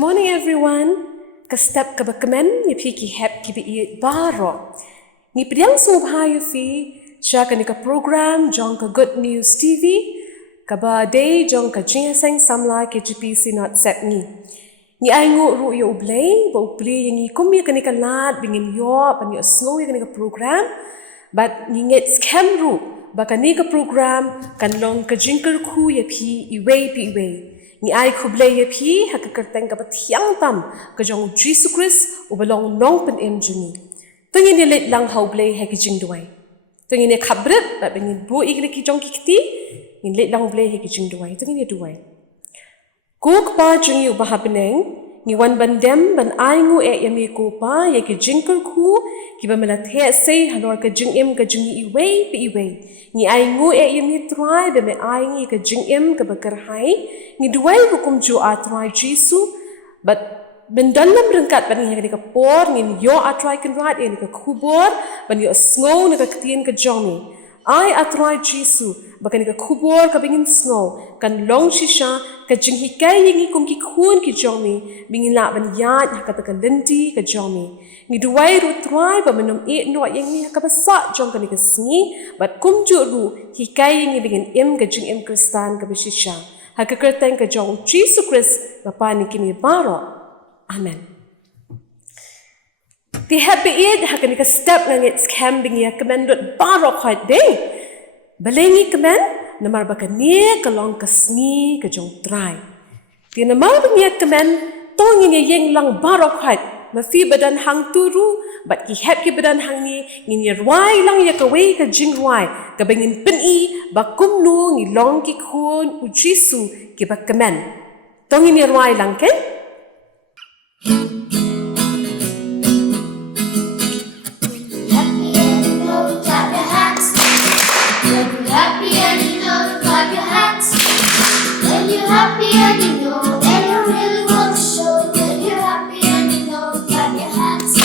morning, everyone. Kastap kabakamen ni piki hep kibi iit baro. Ni pediang sngewbha yufi siya kanika program jong ka Good News TV kaba day jong ka JCES samla KGPC not set ni. Ni ay ngu ru U Blei ba U Blei yang ni kumya kanika lat bingin yo pan yo snow kanika program but ni nget scam ru ba kanika program kan long ka jingku ya phi iway ni ay Khublei ya phi ha ka kyrteng ka pathiang tam ka jong Jesus Christ u balong nong pen em juni tungin ni let lang hau Blei ha ki jing duai tungin ni khabret ba bingin bu igli ki jong ki kti ni let lang Blei ha ki jing duai tungin ni duai Kuk pa jung yu hapdeng ni wan bandem ban ai ngu e yami ko pa ye ki jingkul khu ki ba mala the sei halor ka jingim ka jingi iway ni ai ngu e yami try be me ai ngi ka jingim ka bakar hai ni duai hukum ju a try jisu but ben dalam rengkat ban ni ka por ni yo a try kan right ni ka khubor ban yo snow ni ka ktien ka jong I atrai Jisu bakan ka khubor ka bingin snow kan long shisha ka jinghi kai yingi kum ki khun ki jomi bingin la ban yat ka ta ka lenti ka jomi ni duai ru trai ba menum e no yangi ka basa jong kan ka sngi but kum ju ru hi kai yingi bingin em ka jing em kristan ka bishisha ha ka kyrteng ka jong Jesus Christ ba pa ni kini baro amen. Di happy id hakan ka step ng its camping ya kamendot barok hat ding. Balengi kamen namar baka ni kalong kasni ka jong try. Di namar bang kamen tong ni yeng lang barok hat mafi badan hang turu but ki happy badan hang ni rwai lang ya kaway ka jing rwai ka bangin peni ba kumno ni long ki khun u jisu ki ba kamen. Tong ni rwai lang ken Happy and you know, clap your hands. When you're happy and you know, and you really want to show. When you're happy and you know, clap your hands.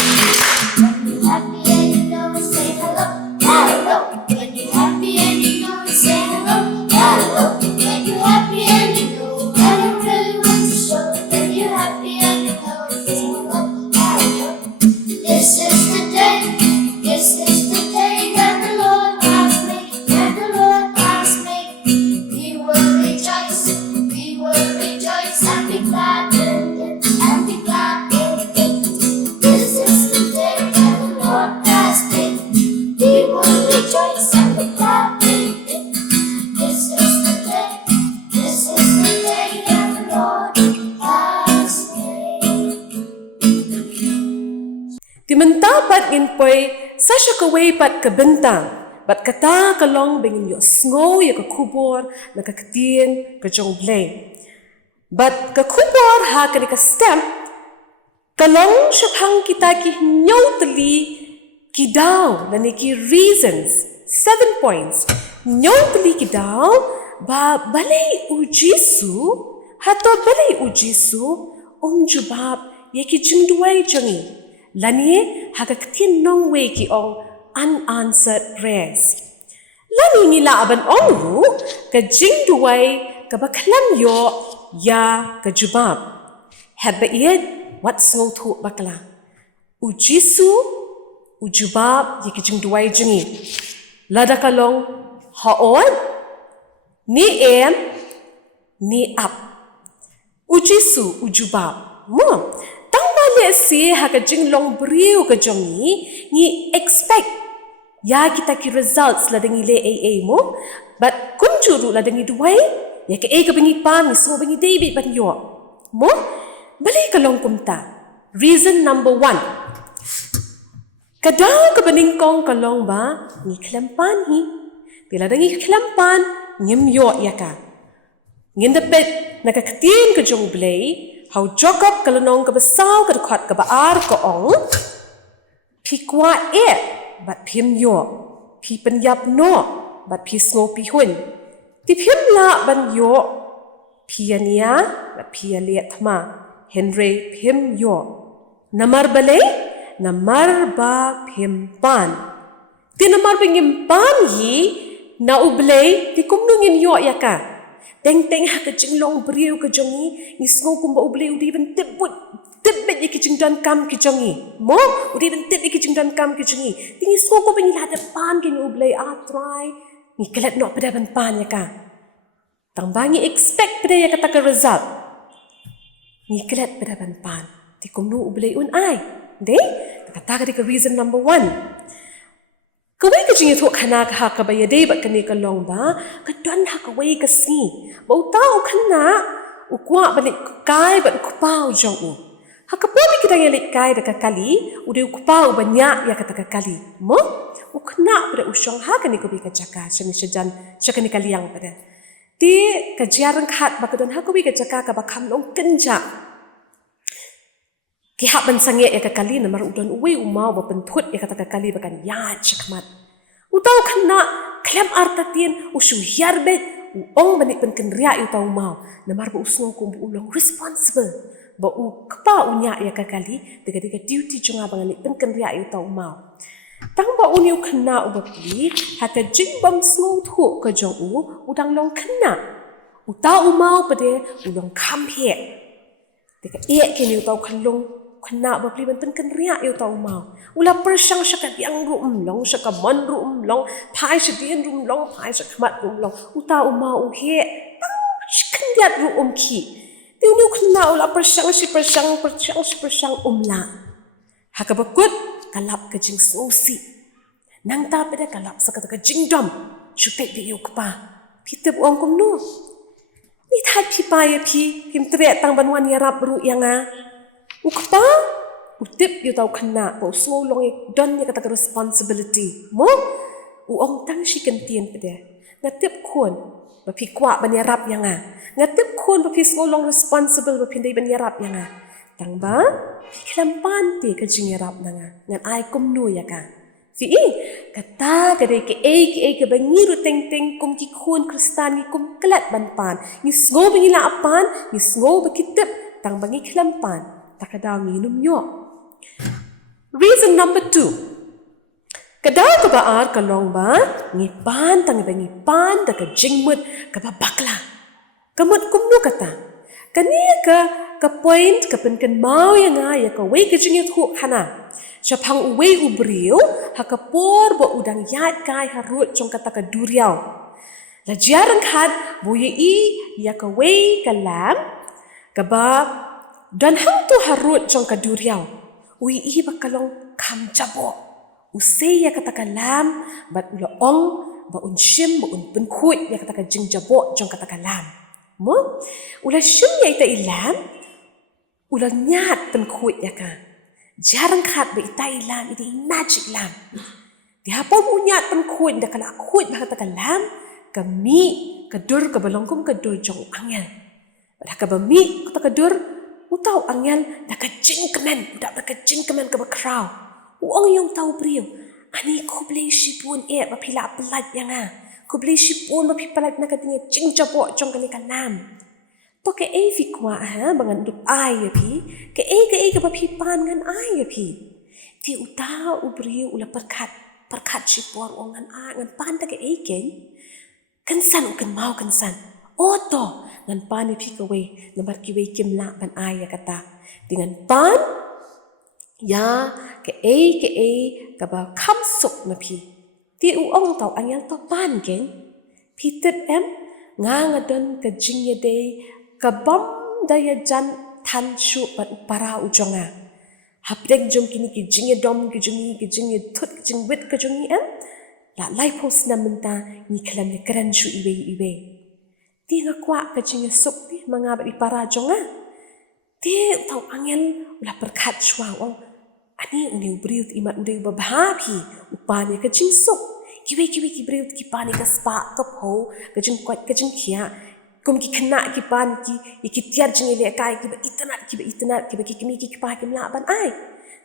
When you're happy and you know, say hello, hello. When you're happy and you know, say hello, hello. When you're happy and you know, and you really want to show. When you're happy and you know, say hello, hello. This is the day, this is the day that the Lord has made. And be glad in it, and be glad in it. This is the day that the Lord has made. We will rejoice and be glad in it. This is the day that the Lord has made. Di mentapat ngin poy sasya kaway pat kabentang bat kata kalong bingin yo snow ya ka khubor na ka ktien ka jong Blei. But ka khubor ha ka stem kalong syapang kita ki nyotli ki daw na ki reasons 7 points nyotli ki daw ba balay u Jisu hato balay u Jisu jubab ya ki jingduai jangi lani ha ka ktien nong we ki ong unanswered prayers lani ngila aban ong ru ka jingduai ka baklan yo ya kajubab. Haba iyad, wat sngewthuh bakla. U Jisu, u jubab, yikijing duway jungi. Lada kalong haon, ni em, ni ap. U Jisu, u jubab. Mo, tang balik si haka jinglong beriu ka jongi, ni expect ya kita ki results ladang ile AA mo, but kunjuru ladang duway, ya ka ka bingi pa ni so bingi David ban yo mo balay ka long kumta reason number 1 kadaw ka baningkong kalong ba ni klampan hi tila dangi klampan ngim yo ya ka ngin dapet nakaktien ka jong Blei how Jacob kalonong ka basaw ka dakhat ka baar ka ong pikwa bat pim yo pi penyap no bat pi snow pi hun Ti phim la ban yo piania la pia liat ma Henry phim yo namar balay namar ba phim pan ti namar bingim pan hi na U Blei ti kumnungin yo ya ka teng ha ka jinglong beriu ka jongi ni sngo kumba U Blei udi ben tebut tebet ki jingdan kam ki jongi mo udi ben tebet ki jingdan kam ki jongi tingi sngo ko ben la depan ki U Blei try ni kelat nok pada ban pan ya ka tang bangi expect pada ya kata ka result ni kelat pada ban pan ti kumno U Blei un ai de kata ka reason number 1 kawai ka jingi thok khana ka ka ba yade ba kane ka long ba ka don ha ka wai ka si ba tau khana u kwa ba le kai ba ku pau jong u ha ka pobi kita ngelik kai da ka kali u de ku pau ba nya ya kata ka kali mo u khana ba u shong ha ka ni ko bi ka jaka shani shajan shakani kaliang pada ti ka jarang khat ba ka don ha ko bi ka jaka ka ba kham long kenja ki hak ban sange ya ka kali na mar udon uwe umau ba penthut ya kata ka kali bakan ya chakmat utau khana klam artatien usu yarbet ong banik pen kenria utau mau na mar ba usno ko ulong responsible ba u kpa unya ya ka kali dega duty jonga bangan pen kenria utau mau tang ba uniu khana ubapli haka jingbam sngewthuh ka jong u udang long khana utau mau pade ulong kham he dega kini utau khanlong khana ba pli ban pen ria eu tau mau ula persang syakat yang rum long syaka man rum long phai shadien rum long phai shakmat rum long uta mau he shkandiat rum ki tiu nu khana ula persang umla haka bakut kalap ka jing sosi nang ta pada kalap sakata ka jingdom shutai bi eu kpa pitep ong kumno ni that pi pa ya pi pim tre tang banwan yarap ru yanga ukpa utip yu tau khana bo so long don ya kata responsibility mo uong tang shi kentien pede ngatip khon ba phi kwa ban yarap yanga ngatip khon ba phi so long responsible ba phi dei ban yarap yanga tang ba phi klampan te ka jing yarap nanga ngan ai kumno ya ka fi kata ka dei ke bangi ru teng kum ki khon kristan ni kum klat ban pan ni sngo bangi la apan ni sngo ba kitip tang bangi klampan takadaw minum yo. Reason number 2. Kadaw ka baar ka long ba, ngipan tang ngipan da ka jingmut ka bakla. Kamut kumno kata. Kani ka point ka penken mau ya nga ya ka wei ka jingit hu khana. Syapang uwei ubriu ha ka por ba udang yat kai harut jong kata ka duriau. La jarang khat buye ya ka wei ka lam ka ba dan hang tu harut jong ka duriau ui bakalong kam jabo usay ya kata ka lam bat ula ong ba mynsiem ba penkut ya kata ka jing jabo jong kata ka lam mo ula shim ya ita ilam ula nyat penkut ya ka jarang khat ba ita ilam iti magic lam di hapon unyat penkut da kala kut ba kata ka lam kami kadur ka balongkum kadur jong angel ba ka ba mi kata kadur utau angel da ka jingkemen da ka jingkemen ka bakraw uong yung tau priyo ani Khublei shipun ba phila pelat yanga Khublei shipun ba phipalat na ka tinga jingjapo jong kani kanam to ke fi kwa ha bangan duk ai ya phi ke ka ba phipan ngan ai ya phi ti utau ubriyo ula perkat shipor ongan ngan pan da ke ken kansan ukan mau kansan oto ngan pan ni phi ka wei nambar ki wei kim la ban ai ya kata dengan pan ya ke ka ba kham suk na phi ti u ong tau anyal to pan gen phi tet nga don ka jing ye de ka bam da ya jan than shu ban para u jonga hapdeng jong kini ki jing ye dom ki jing ye thut ki jing wit ka jongi la lai pos na menta ni klam ye kran shu iwe ti nga kwa ka jing suk ti manga ba para jonga ti tau angel ula perkat shwa ong ani uni ubriut imat udai babhabi upani ka jing suk kiwe ki briut ki pani ka spa ka pho ka jing kwat ka jing khia kum ki khna ki pan ki tiar jing le kai ki ba itna ki ba ki kimi ki pa ki mla ban ai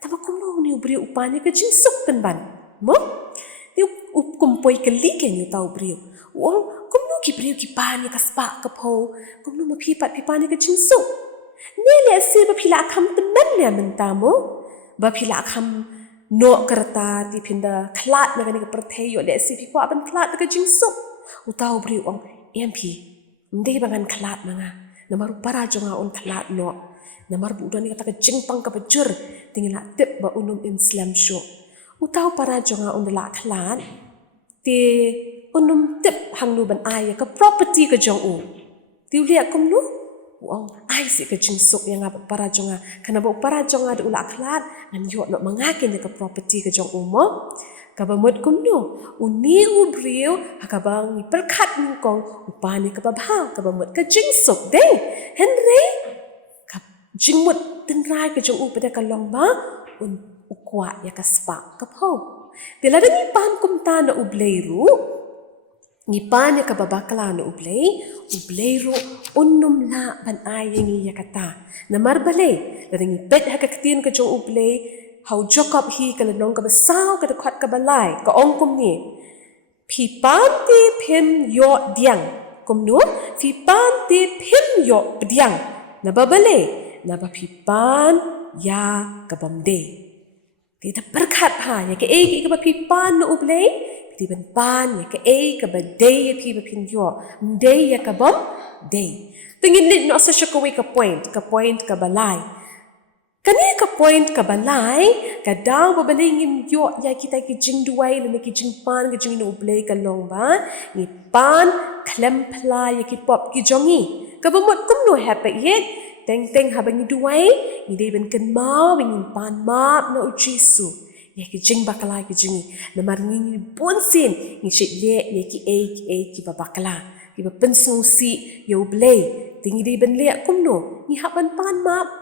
taba kum no uni ubriut upani ka jing suk kan ban mo ti kum poi ka li ken yu tau briut ong ki briu ki pani ka spa ka pho kumno ma phi pani ka jing suk ne le se ba phila kham temen le menta mo ba phila kham no karta ti phinda khlat na ka ni ka perthei yo le se phi kwa ban khlat ka jing suk utau briu ong mp Ndai bangan kelat manga. Namar para jonga on kelat no. Namar bu udani kata ke jingpang ke bejur. Tingin nak tip ba unum Islam show. Utau para jonga on delak kelat. Ti unum tip hang nu ban ai ke property ke jong u. Ti lihat kum nu. Wow, ai si ke jingsuk yang apa para jonga. Karena bu para jonga de ulak kelat. Ngan yok nak mengakin ke property ke jong u mo. Kabamut kumno, uni ubriu, hakabang perkat mungkong, upani kababha, kabamut ka jingsuk deh. Henry, kab jingmut tenrai ke jong pada kalong ba, ukwa ya kaspa kapho. Bila ada ngipan kumta na ublei ru, ngipan ya kababakla na ublei ru unnum la ban ayengi ya kata. Namar balay, lada ngipet hakaktien ke jong ublei. Hau Jacob hi kalau nong ka besau ka dekat ka balai ka ong kum ni phi pan ti phim yo diang kum nu phi pan ti phim yo diang na babale na ba phi pan ya ka bamde ti ta berkat ha ya ke e ka ba phi pan no ublei ti ban pan ya ke e ka ba de ya phi ba phin yo de ya ka bam de tingin nit no sa shakawi ka point ka balai. Kani ka point ka balay, ka daw babalingin yo ya kita ki jing duway na ki jing pan ki jing no ublei ka long ba, ni pan klempla ya ki pop ki jongi. Ka bamot kum no happy yet, teng habang ni duway, ni day ban kan mau bingin pan map na ujisu. Ya ki jing bakala ki jingi, na maringin ni bonsin, ni shit le ya ki ki babakala, ki ba pensusi ya ublei, tingi day ban le kum no, ni haban pan map.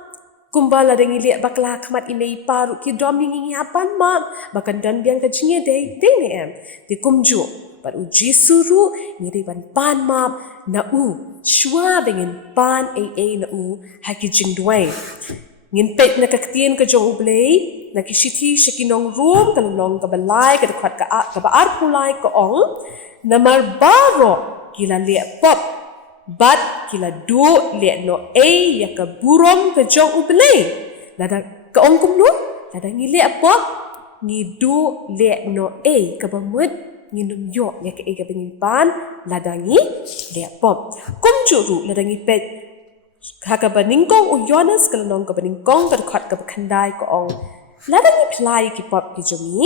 Kumbala dengan lihat bakla kamat imei paru ki dom ngingi apan mam bahkan dan biang kecingnya deh ni em di kumju pat uji suru ngiri ban pan mam na u shua dengan pan na u haki jing duai ngin pet na Ktien Ka jong Blei na ki shiti shikinong room kalau nong ka balai ka dekat ka baar pulai ka ong namar baro kila lihat pop bat kila du liat no ya ka burom ka jong Blei lada ka ong kum no lada ngi liat apa ngi du liat no ka bamut ngi num yo ya ka ka pengimpan lada ngi liat pop kum juru lada ngi pet ha ka baningkong uyonas kalau nong ka baningkong ka dekat ka khandai ka ong lada ngi plai ki pop ki jomi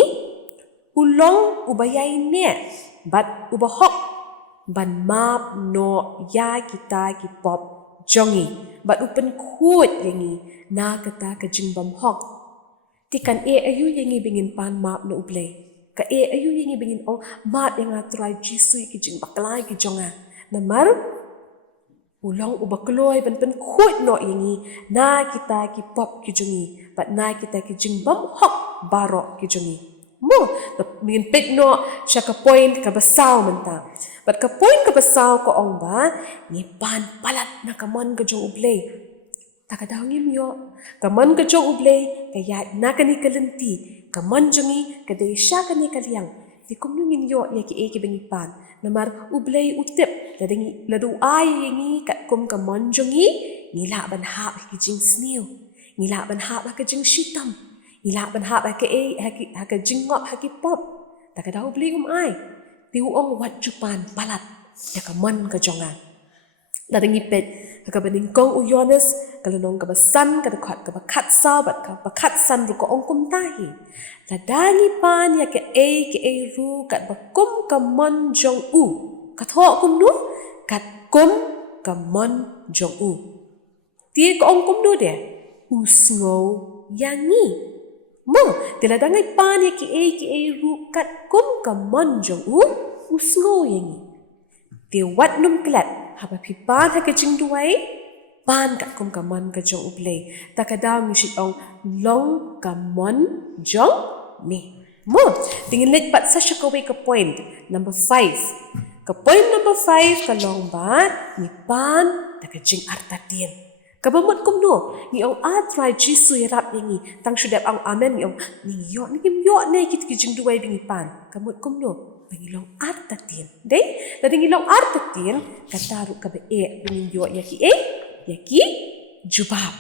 ulong ubayai ne bat ubahok ban map no ya kita ki pop jongi bat upen khut yangi na kata ka jingbam hok tikan ayu yangi bingin pan map no ublei ka ayu yangi bingin oh map yang atrai jisui ki jing baklai ki jonga namar ulong ubakloi ban pen khut no yangi na kita ki pop ki jongi bat na kita ki jingbam hok barok ki jongi mo bingin pet no syaka point ka basau menta bat ka point ka basau ko ong ba ni pan palat na kaman ka jong ublei takadaw ngim yo kaman ka jong ublei kaya na kani kalenti kaman jongi kadai sya kani kaliang di kumnungin yo ya ki ki bengi pan namar ublei utip ladangi ladu ai yangi kat kum kaman jongi ngila ban ha ki jing snew ngila ban ha ka jing shitam ngila ban ha ka ha ka jingop ha ki pop takadaw ublei ai tiu ong wat jupan palat ya kaman ka jonga ladangi pet ka baningkong uyones kalau nong ka basan ka dekat ka bakat sa bat ka bakat san ru ko ong kum tahi ladangi pan ya ke ru kat bakum kaman jong u ka tho kum nu kat kum kaman jong u ti ko ong kum nu de usngo yangi mo tiladangai pan ya ki ru kat kum kaman jong u usngo yangi ti wat num klat haba pi pan ha ka jing duai pan kat kum kaman ka jong ublei takadaw ni shit ong long kaman jong me mo tingin let pat sa shakawe ka point number 5 ka point number 5 ka long ba ni pan ta ka jing artatien kabamot kum no ni ong atrai jisu yarap yangi tang shudap ang amen ni ong ni yo ne kit ki jing duai bingi pan kamot kum no bangilong artatien dei la dingilong artatien kataru ka be bingi yo yaki jubab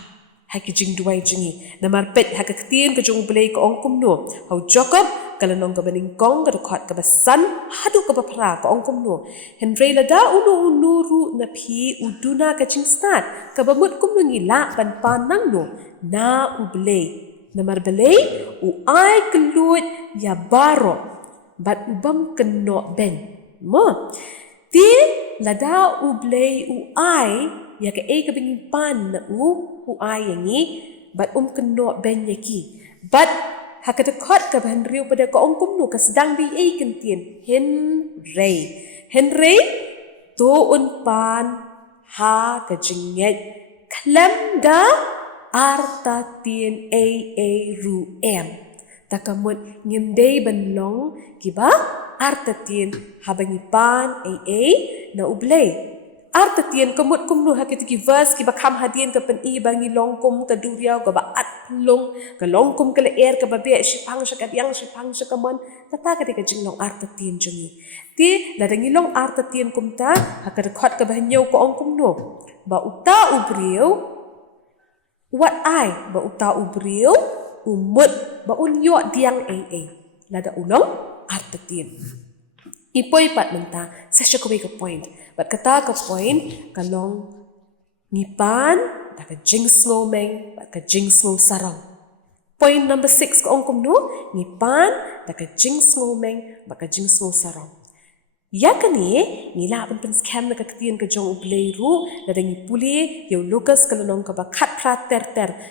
haki jing duai jingi namar pet haka Ktien Ka jong Blei ka ong kum no hau Jacob kalau nong kaba ningkong kada khot kaba san hadu kaba pra ko ong kumno henry lada unu ru na phi uduna ka jingstat kaba mut kumno ngila ban panang no na U Blei na Marbalei u ai kelut ya baro bat ubam keno ben mo ti lada U Blei u ai ya ke ka bingin pan na u ai yangi bat keno ben yaki bat hakadakot ka Henry pada ko ong kumno ka sedang di kentien Henry to pan ha ka jinget klam da arta tien ru em takamut ngimdei banlong kiba arta tien habangi pan na U Blei arta tien kamut kumno hakit ki verse kiba kham hadien ka pen i bangi longkum ka duriaw ka ba atlong ka longkum ka leer ka babe shipang sha kaman tata ka jinglong arta tien jungi ti ladangi long arta tien kumta hakad khot ka bahnyo ko ong kumno ba uta ubriu what I ba uta ubriu umut ba unyo diang lada ulong arta tien ipoy pat menta sa siya ka point but kata ka point kalong ngipan da ka jingslo meng ba ka jingslo sarang point number 6 ko ong kumno ngipan da ka jingslo meng ba ka jingslo sarang ya kani ngila pen scam na ka Ktien Ka jong U Blei ru da dangi puli yo Lucas kalonong ka ba khat pra ter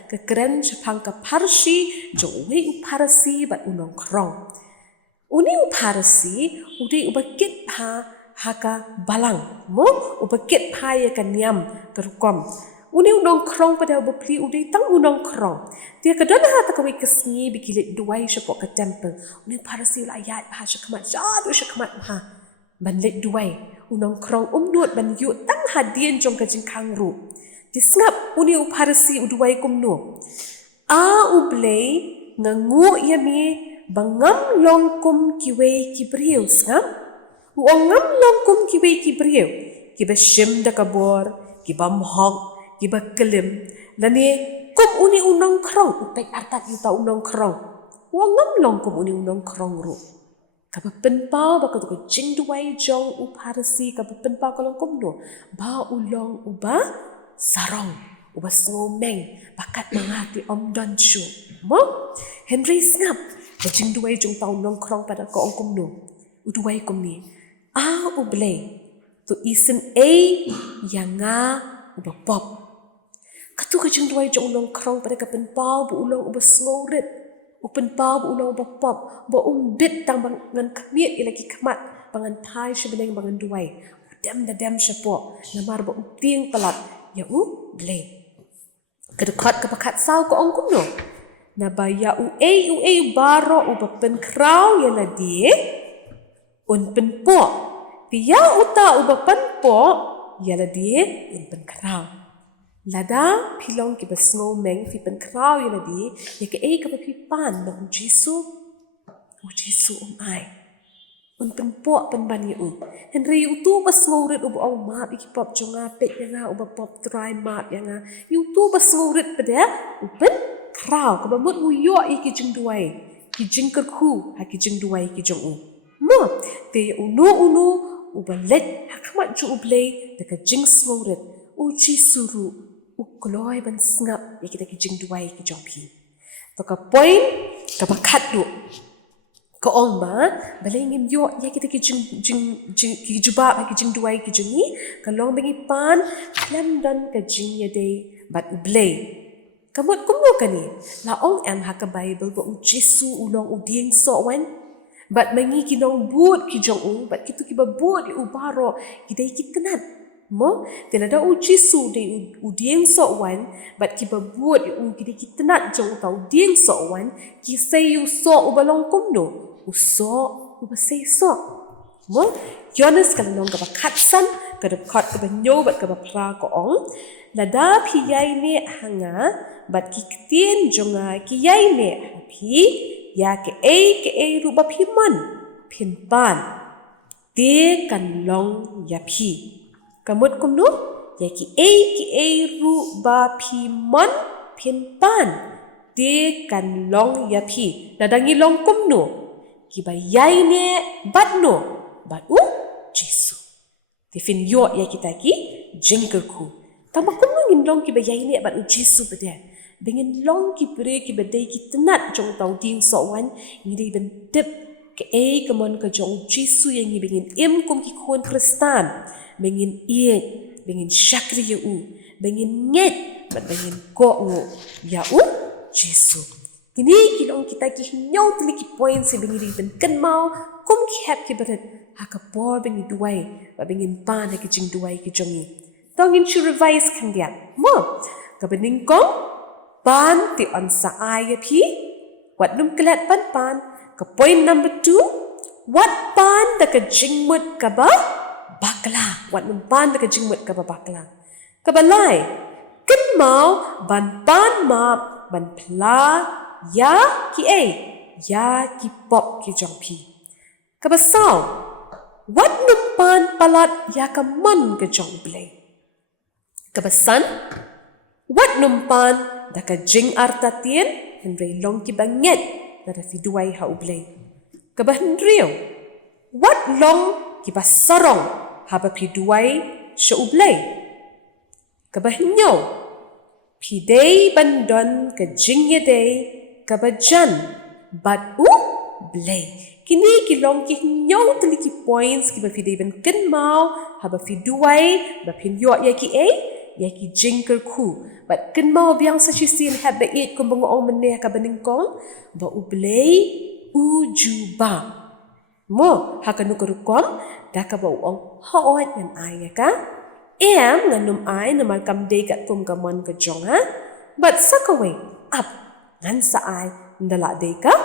ka kren chapang ka parsi jong we u parasi ba unong krong uni u parasi udi u bakit pa haka balang mo u bakit pa ya ka niam kerukom uni unong krong pada u bapli udi tang unong krong dia ka dona hata ka we kesngi bikilit duai shapok ka temple uni parasi la ayat pa shakmat jadu shakmat ha ban let duai unong krong umnut ban yu tang hadien jong ka jingkhang ru disngap uni u parasi u duai kumno a U Blei ngangu yami bangam longkum kiwe kibriu ngam uangam longkum kiwe kibriu kiba shim da kabor kiba mhok kiba kelim lani kum uni unong krong upek artat yuta unong krong uangam longkum uni unong krong ru kaba penpau ba ka jing duai jong u parasi kaba penpau kalong kumno ba ulong uba sarong uba ngomeng bakat mangati om don shu mo Henry ngap ka jing duai jong tau nong krong pada ko ong kumno u duai kumni a U Blei tu isen yanga uba pop katu ka jing duai jong nong krong pada ka penpau bu ulong uba ngorit upen pau bu ulong uba pop ba bit tang bangan kmiet ilaki kmat bangan thai shebeneng bangan duai dem da dem shapo namar ba upting palat ya U Blei kedekot kepakat sau ko ong kumno na ba ya u baro u pen kraw ya la die un pen po dia uta u pen po ya la die un pen kraw lada pilong ki basngo meng fi pen kraw ya la die ya ke ka pi pan na u Jesu ai un pen po pen ban ya u Henry u tu basngo rit u ong ma iki pop jonga pet ya nga u pop try ma ya nga u tu basngo rit pada u pen kraw ka bamut uyo iki jing duai ki jing kerku ha ki jing duai ki jong u mo te unu u balet hakmat ju U Blei de ka jing smoret u chi suru u kloi ban snap ya kita ki jing duai ki jong pi to ka point ka bakat du ko ong ba balai ngim yo ya kita ki jing ki juba ha ki jing duai ki jongi ka long bengi pan lam dan ka jing ya dei bat U Blei kamut kumno kani la ong em ha ka Bible bo Jesu ulong uding so wan bat mangi kinong but ki jong u bat kitu ki babut u baro kidai kitnat mo telada u Jesu de uding so wan bat ki babut u kidai kitnat jong tau ding so wan ki say u so u balong kumno u so u ba say so mo Jonas kalong ka bakatsan ka dekat ka banyo bat ka bapra ko ong lada piyai ne hanga bat ki Ktien jonga ki yai ne pi ya ke ru ba pi man pin pan de kan long ya pi kamut kumno ya ki ru ba pi man pin pan de kan long ya pi ladangi long kumno kiba yai ne batno batu Jesu. Tifin yo ya kita ki jingkerku. Tama kumno ngin kiba yai ne batu Jesu bede. Dengan long ki pere ki bedai ki tenat jong tau ding sowan ngi ben dip ke kemon ke jong Jesu yang ngi bengin kum ki kon Kristan bengin bengin syakri u bengin nget bengin ko ngu ya Jesu. Kini kilong kita ki nyau tli ki point se bengin ben kan mau kum ki hap ki berat ha ka por bengin duai ba bengin pan ha ki jing duai ki jongi. Tongin chu revise kan dia. Mo ka bening kong pan ti on sa ay pi wat num kelat pan ke point number 2 wat pan da ka jingmut kaba bakla wat num pan da ka jingmut kaba bakla kabalai ken mau ban pan ma ban pla ya ki ya ki pop ki jong pi kabasau wat num pan palat ya ka man ka jong blei kabasan wat num pan da ka jing artatien henry long ki banget da fi duai ha ublei kabahnrio wat long ki basarong ha ba pi duai sha ublei kabahnyo pi dei bandon ka jing ye dei kabajan bat blei kini ki long ki nyo tli ki points ki ba fi dei ban ken mau ha ba fi duai ba pin yo ya ki ya ki jingker ku but ken mau biang sa chisin have the eat kum bango ong meneh ka beningkong ba ublei ujuba mo ha kanu kurukom da ka ba ong haot ngan ai ka nganum ai na malkam de kat kum kamon ka jong ha but sakaway up ngan sa ai ndala de ka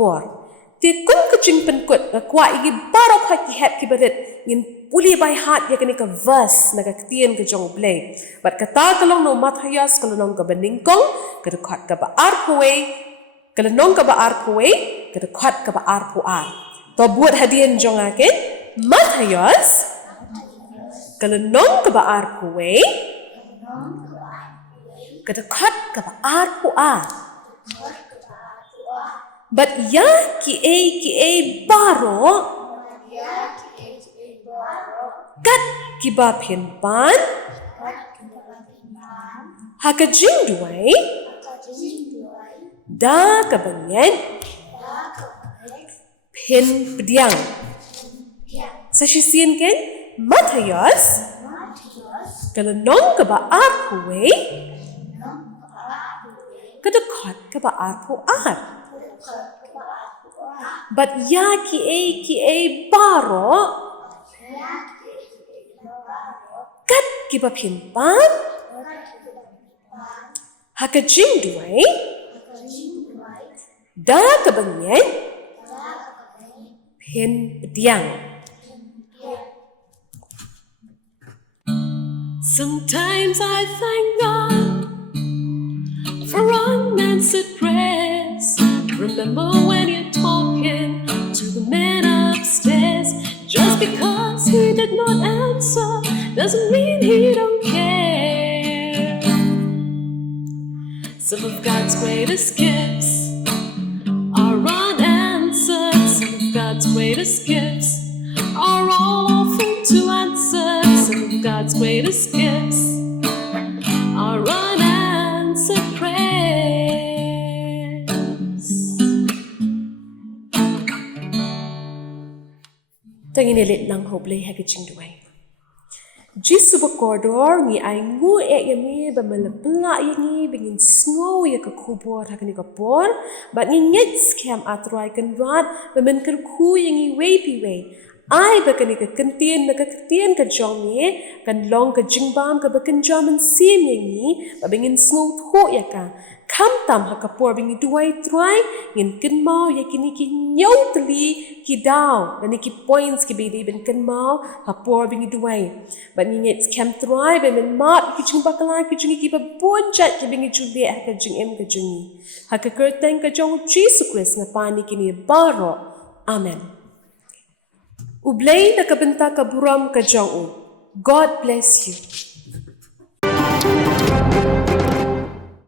por ti kum ka jing penkut na kwa igi barok ha ki hap ki badet ngin puli by heart ya kini ka verse na ka ktien ka jong blei but kata kalong no mathayas kalong ka beningkong ka dekat ka ba arpuwe kalong ka ba arpuwe ka dekat ka ba arpu ar to buat hadian jong akin mathayas kalong ka ba arpuwe ka dekat ka ba arpu ar but ya ki baro kat kiba pan ha ka jing duai da ka bangen pen pediang sa sisian ken mathayas kalonong ka ba arpuwe ka dekat ka ba arpu ar but ya ki baro kat kiba pan ha ka jing duai da ka bangen pen pediang. Sometimes I thank God for unanswered prayers. Remember when you're talking to the man upstairs. Just because he did not answer doesn't mean he don't care. Some of God's greatest gifts are unanswered. Some of God's greatest gifts are all often to answer. Some of God's greatest gifts are unanswered prayers. Tangin ilit lang Khublei ha ka jing duai Jesu ba koridor ngi ay ngu yami ba malabla yangi bingin snow ya ka khubor ha kani ka por ba ngi nget scam atrai kan rat ba men kar khu yangi way pi way ai ba kani ka kentien na ka ktien ka jong ni kan long ka jingbam ka ba kan jom mynsiem yangi ba bingin sngewthuh ya ka khamtam ha ka por bingi duai try ngin kan mau ya kini ki nyau tli ki daw ani ki points ki bidi ben kan mau ha por bingi duai ba ni nget scam try ba men map ki chung bakala ki chung ki ba bon chat ki bingi chuli ha ka jing ka jungi ha ka kyrteng ka jong Jesus Christ na pani kini baro amen. U Blei na kabenta ka buram ka jong. God bless you.